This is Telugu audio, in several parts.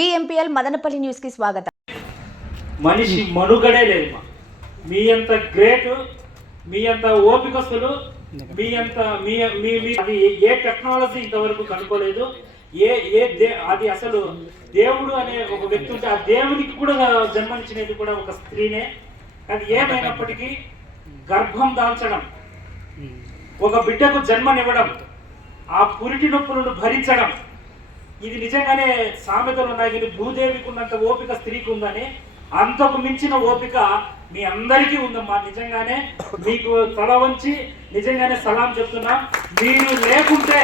డిఎంపీఎల్ మదనపల్లి న్యూస్కి స్వాగతం. మనిషి మనుగడే లేదు మీ అంత గ్రేట్ మీ అంత ఓపికస్తులు మీ అంత మీ మీ మీ- అది ఏ టెక్నాలజీ ఇంతవరకు కనుక్కోలేదు ఏ ఏ దే అది అసలు దేవుడు అనే ఒక వ్యక్తి ఉంటే ఆ దేవునికి కూడా జన్మనిచ్చినది కూడా ఒక స్త్రీనే. అది ఏమైనప్పటికీ గర్భం దాల్చడం ఒక బిడ్డకు జన్మనివ్వడం ఆ పురిటి నొప్పులను భరించడం ఇది నిజంగానే సామెతలు ఉన్నాయి ఇది భూదేవికి ఉన్నంత ఓపిక స్త్రీకి ఉందని అంతకు మించిన ఓపిక మీ అందరికీ ఉందమ్మా. నిజంగానే మీకు తల వంచి నిజంగానే సలాం చెప్తున్నా. మీరు లేకుంటే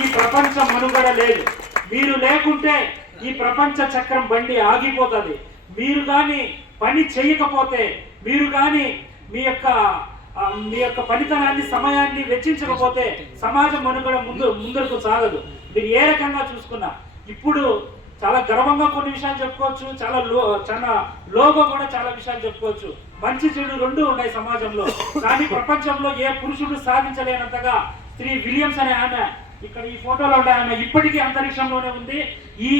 ఈ ప్రపంచం మనుగడ లేదు. మీరు లేకుంటే ఈ ప్రపంచ చక్రం బండి ఆగిపోతుంది. మీరు కానీ పని చేయకపోతే మీరు కానీ మీ యొక్క మీ యొక్క పనితనాన్ని సమయాన్ని వెచ్చించకపోతే సమాజం మనుగడ ముందు ముందరకు సాగదు. మీరు ఏ రకంగా చూసుకున్నా ఇప్పుడు చాలా గర్వంగా కొన్ని విషయాలు చెప్పుకోవచ్చు చాలా లో చాలా లోగా కూడా చాలా విషయాలు చెప్పుకోవచ్చు. మంచి చెడు రెండు ఉన్నాయి సమాజంలో. కానీ ప్రపంచంలో ఏ పురుషుడు సాధించలేనంతగా స్త్రీ విలియమ్స్ అనే ఆమె ఇక్కడ ఈ ఫోటోలో ఉండే ఆమె ఇప్పటికీ అంతరిక్షంలోనే ఉంది. ఈ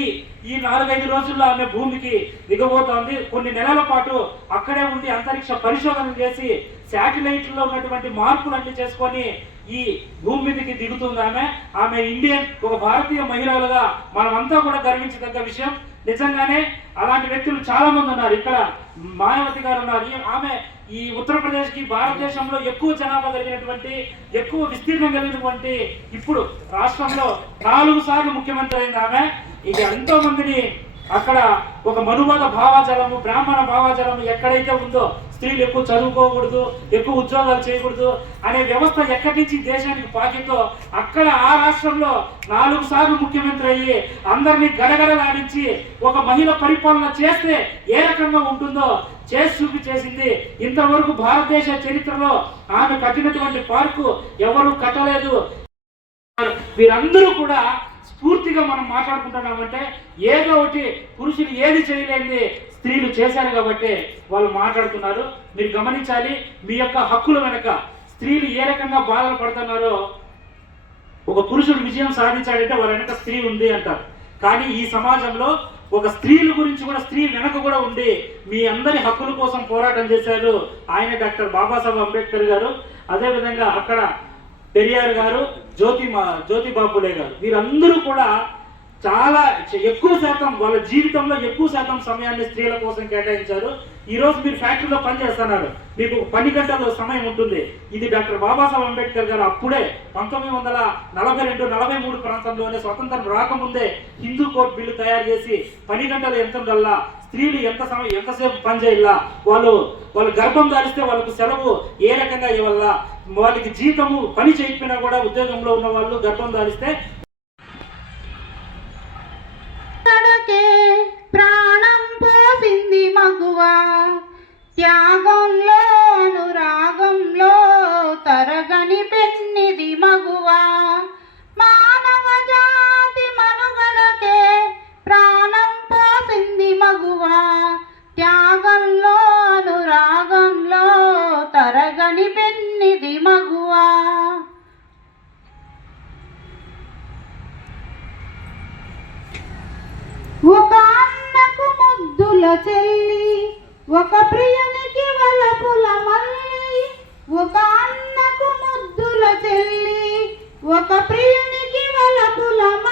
ఈ నాలుగైదు రోజుల్లో ఆమె భూమికి దిగబోతోంది. కొన్ని నెలల పాటు అక్కడే ఉండి అంతరిక్ష పరిశోధనలు చేసి శాటిలైట్లో ఉన్నటువంటి మార్పులన్నీ చేసుకొని ఈ భూమి మీదకి దిగుతుంది ఆమె. ఆమె ఇండియన్ ఒక భారతీయ మహిళలుగా మనమంతా కూడా గర్వించదగ్గ విషయం. నిజంగానే అలాంటి వ్యక్తులు చాలా మంది ఉన్నారు. ఇక్కడ మాయావతి గారు ఉన్నారు. ఆమె ఈ ఉత్తరప్రదేశ్కి భారతదేశంలో ఎక్కువ జనాభా కలిగినటువంటి ఎక్కువ విస్తీర్ణం కలిగినటువంటి ఇప్పుడు రాష్ట్రంలో నాలుగు సార్లు ముఖ్యమంత్రి అయింది ఆమె. ఇక ఎంతో మందిని అక్కడ ఒక మనువాద భావాజలము బ్రాహ్మణ భావాజలము ఎక్కడైతే ఉందో స్త్రీలు ఎక్కువ చదువుకోకూడదు ఎక్కువ ఉద్యోగాలు చేయకూడదు అనే వ్యవస్థ ఎక్కడి నుంచి దేశానికి పాకిందో అక్కడ ఆ రాష్ట్రంలో నాలుగు సార్లు ముఖ్యమంత్రి అయ్యి అందరినీ గడగడలాడించి ఒక మహిళ పరిపాలన చేస్తే ఏ రకంగా ఉంటుందో చేసి చూపి చేసింది ఇంతవరకు భారతదేశ చరిత్రలో ఆమె కట్టినటువంటి పార్కు ఎవరు కట్టలేదు. వీరందరూ కూడా స్ఫూర్తిగా మనం మాట్లాడుకుంటున్నామంటే ఏదో ఒకటి పురుషులు ఏది చేయలేని స్త్రీలు చేశారు కాబట్టి వాళ్ళు మాట్లాడుతున్నారు. మీరు గమనించాలి మీ యొక్క హక్కుల వెనక స్త్రీలు ఏ రకంగా బాధలు పడుతున్నారో ఒక పురుషుడు విజయం సాధించాడంటే వారి వెనక స్త్రీ ఉంది అంటారు. కానీ ఈ సమాజంలో ఒక స్త్రీల గురించి కూడా స్త్రీ వెనక కూడా ఉండి మీ అందరి హక్కుల కోసం పోరాటం చేశారు ఆయన డాక్టర్ బాబాసాహెబ్ అంబేద్కర్ గారు. అదేవిధంగా అక్కడ పెరియార్ గారు జ్యోతి మా జ్యోతి గారు. వీరందరూ కూడా చాలా ఎక్కువ శాతం వాళ్ళ జీవితంలో ఎక్కువ శాతం సమయాన్ని స్త్రీల కోసం కేటాయించారు. ఈ రోజు మీరు ఫ్యాక్టరీలో పని చేస్తున్నారు. మీకు పని గంటల సమయం ఉంటుంది. ఇది డాక్టర్ బాబాసాహెబ్ అంబేద్కర్ గారు అప్పుడే పంతొమ్మిది వందల నలభై రెండు నలభై మూడు ప్రాంతంలోనే స్వతంత్రం రాకముందే హిందూ కోర్టు బిల్లు తయారు చేసి పని గంటలు ఎంత ఉండాలా స్త్రీలు ఎంత సమయం ఎంతసేపు పనిచేయాలా వాళ్ళు వాళ్ళు గర్భం దారిస్తే వాళ్ళకు సెలవు ఏ రకంగా ఇవ్వాలా వాళ్ళకి జీతము పని చేయకపోయినా కూడా ఉద్యోగంలో ఉన్న వాళ్ళు గర్భం దారిస్తే తరగని మగువా. ఒక అన్నకు ముద్దుల చెల్లి ఒక ప్రియునికి వలపుల మల్లి ఒక అన్నకు ముద్దుల చెల్లి ఒక ప్రియునికి వలపుల మల్లి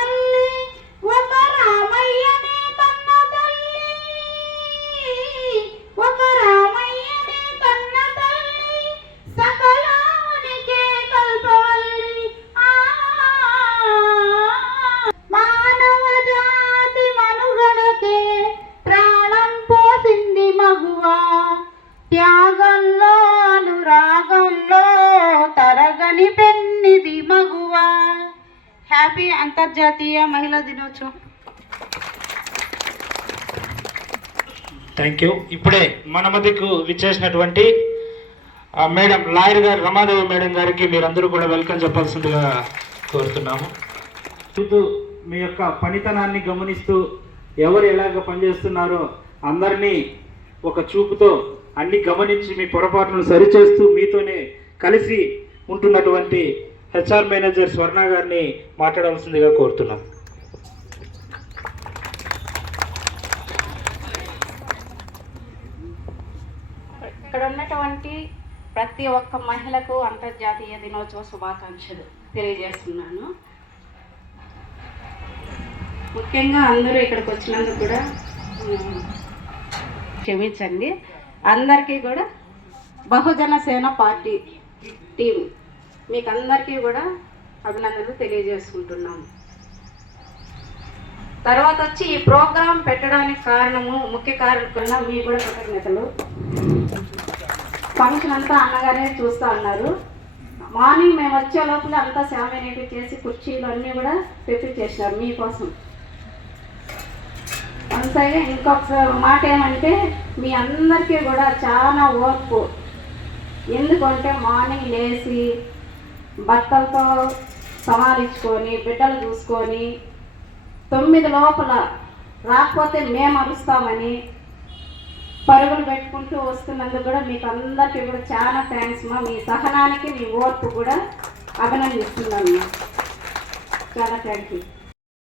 త్యాగంలో అనురాగంలో తరగని పెన్నిది మగువా. హ్యాపీ అంతర్జాతీయ మహిళా దినోత్సవం. Thank you. ఇప్పుడే మన మధ్యకు విచ్చేసినటువంటి మేడం లాయర్ గారు రమాదేవి మేడం గారికి మీరందరూ కూడా వెల్కమ్ చెప్పాల్సిందిగా కోరుతున్నాము. చూస్తూ మీ యొక్క పనితనాన్ని గమనిస్తూ ఎవరు ఎలాగ పనిచేస్తున్నారో అందరినీ ఒక చూపుతో అన్ని గమనించి మీ పొరపాటును సరిచేస్తూ మీతోనే కలిసి ఉంటున్నటువంటి హెచ్ఆర్ మేనేజర్ స్వర్ణ గారిని మాట్లాడవలసిందిగా కోరుతున్నాను ఇక్కడ ఉన్నటువంటి ప్రతి ఒక్క మహిళకు అంతర్జాతీయ దినోత్సవ శుభాకాంక్షలు తెలియజేస్తున్నాను. ముఖ్యంగా అందరూ ఇక్కడికి వచ్చినందుకు కూడా క్షమించండి. అందరికీ కూడా బహుజన సేన పార్టీ టీం మీకు అందరికీ కూడా అభినందనలు తెలియజేసుకుంటున్నాము. తర్వాత వచ్చి ఈ ప్రోగ్రాం పెట్టడానికి కారణము ముఖ్య కారణం మీ కూడా కృతజ్ఞతలు. ఫంక్షన్ అంతా అన్నగారే చూస్తూ ఉన్నారు. మార్నింగ్ మేము వచ్చే లోపల అంతా శామినేటి చేసి కుర్చీలు అన్నీ కూడా ప్రిపేర్ చేసినారు మీకోసం. అంతగా ఇంకొక మాట ఏమంటే మీ అందరికీ కూడా చాలా ఓర్పు. ఎందుకంటే మార్నింగ్ లేచి భర్తలతో సమాలించుకొని బిడ్డలు చూసుకొని తొమ్మిది లోపల రాకపోతే మేము అరుస్తామని పరుగులు పెట్టుకుంటూ వస్తున్నందుకు కూడా మీకు అందరికీ కూడా చాలా థ్యాంక్స్ మా. మీ సహనానికి మీ ఓర్పు కూడా అభినందిస్తున్నాను. చాలా థ్యాంక్ యూ